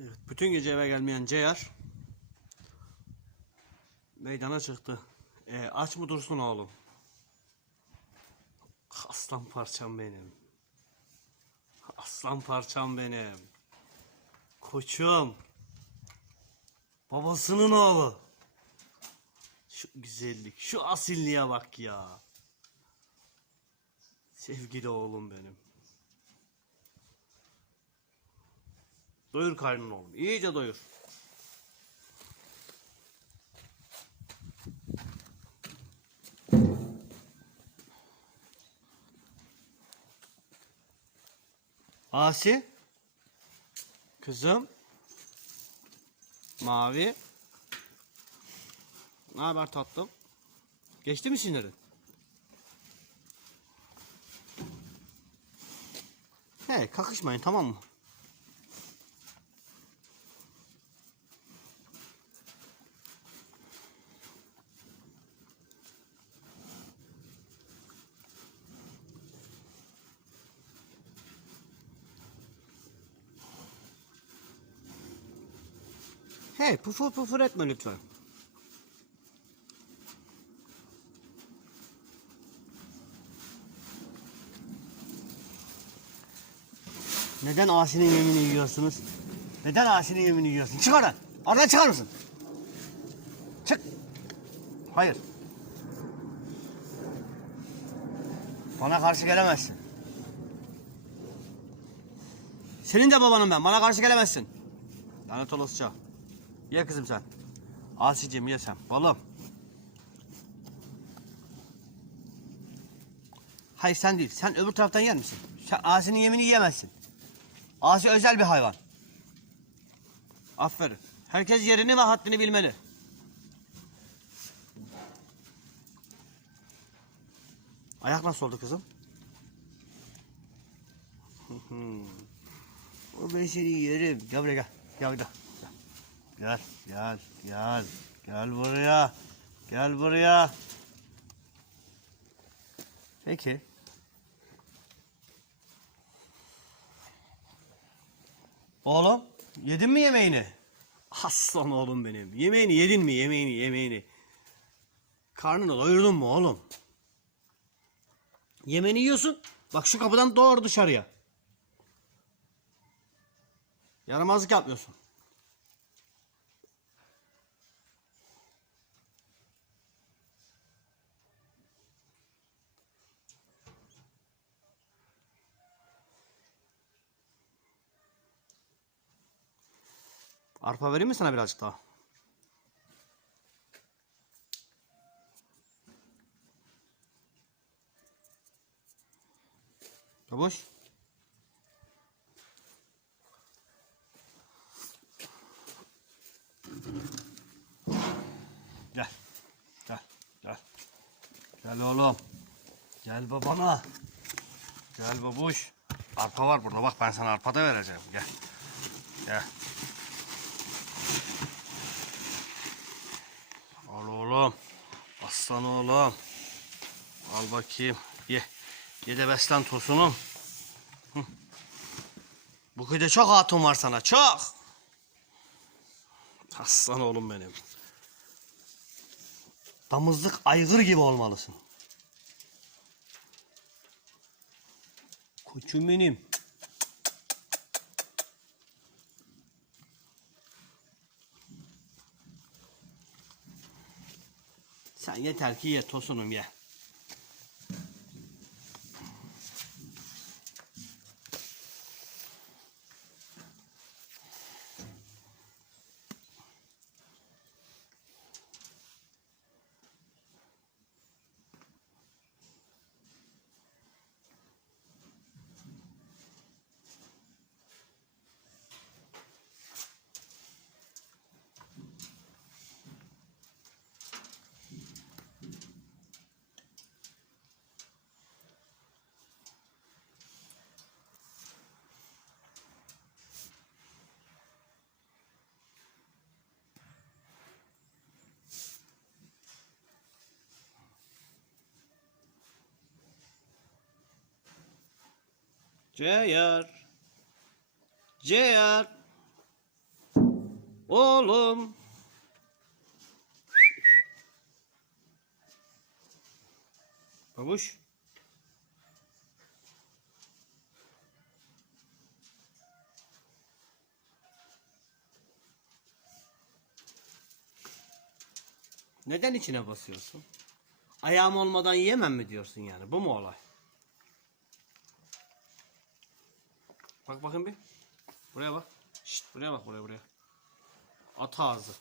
Evet, bütün gece eve gelmeyen Ceyar meydana çıktı. E, aç mı dursun oğlum? Aslan parçam benim. Aslan parçam benim. Koçum. Babasının oğlu. Şu güzellik, şu asilliğe bak ya. Sevgili oğlum benim. Doyur karnını oğlum. İyice doyur. Asi. Kızım. Mavi. Ne haber tatlım? Geçti mi sinirin? He, kakışmayın tamam mı? Hey pufur pufur etme lütfen. Neden Asi'nin yemini yiyorsunuz? Neden Asi'nin yemini yiyorsun? Çık oradan. Oradan çıkar mısın? Çık. Hayır. Bana karşı gelemezsin. Senin de babanım ben. Bana karşı gelemezsin. Lanet olasıca. Ye kızım sen. Asi'cim ye sen. Balım. Hayır sen değil. Sen öbür taraftan yer misin? Sen Asi'nin yemini yiyemezsin. Asi özel bir hayvan. Aferin. Herkes yerini ve haddini bilmeli. Ayak nasıl oldu kızım? o ben seni yerim. Gel buraya gel. Gel buraya. Gel. Gel. Gel. Gel buraya. Gel buraya. Peki. Oğlum yedin mi yemeğini? Aslan oğlum benim. Yemeğini yedin mi yemeğini yemeğini? Karnını doyurdun mu oğlum? Yemeğini yiyorsun. Bak şu kapıdan doğru dışarıya. Yaramazlık yapmıyorsun. Arpa vereyim mi sana birazcık daha? Babuş. Gel. Gel. Gel. Gel oğlum. Gel babana. Gel babuş. Arpa var burada. Bak ben sana arpa da vereceğim. Gel. Gel. Al oğlum. Aslan oğlum. Al bakayım. Ye. Ye de beslen tosunum. Bu köyde çok hatun var sana. Çok. Aslan oğlum benim. Damızlık aygır gibi olmalısın. Koçum benim. Sen yeter ki ye tosunum ye. Ceyar. Ceyar. Oğlum. Babuş. Neden içine basıyorsun? Ayağım olmadan yiyemem mi diyorsun yani? Bu mu olay? Bak bakın bir. Buraya bak. Şşt, buraya bak buraya buraya. At ağzı.